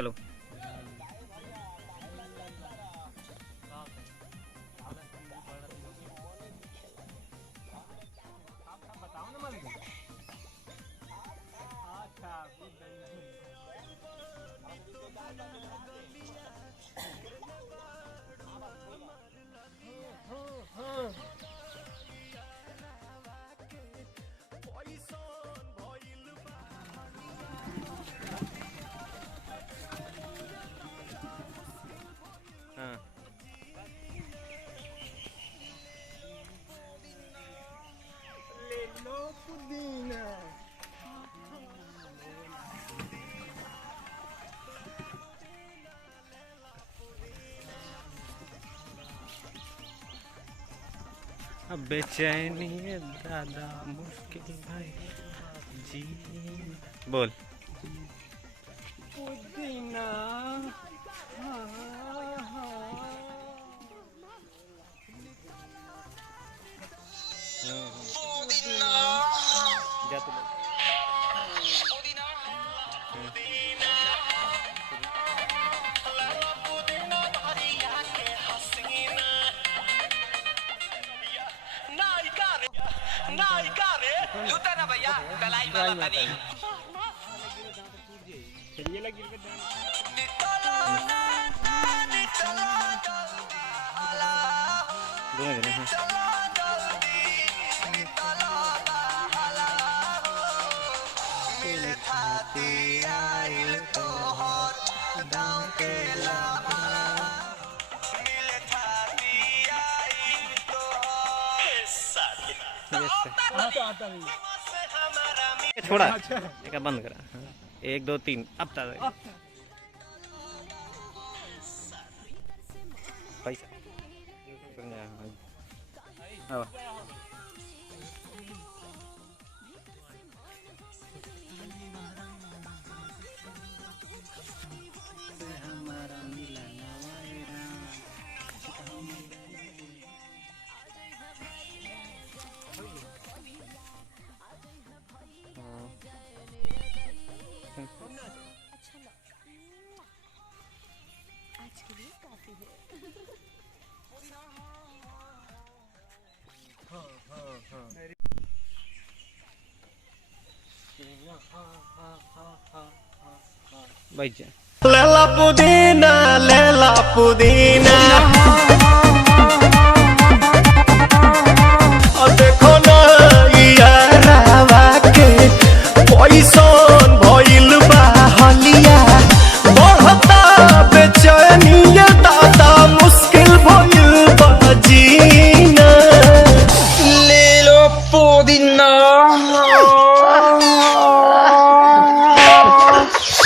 चलो। अब बेचैनी है दादा मुश्किल भाई जी। बोल पुदीना जा तू लूटा ना भैया कलाई वाला तनी चलिए लगी दोनों जने हैं। छोड़ा एक बंद करा 1 2 3 अब तक पैसा आज के लिए काफी है। लेला पुदीना लेला पुदीना देखो ना यारावा के पैसन भइल बा हलिया बढ़ता बेचैनिया दादा मुश्किल भइल बा जीना ले लो पुदीना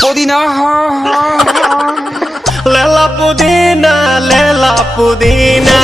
पुदीना लेला पुदीना लेला पुदीना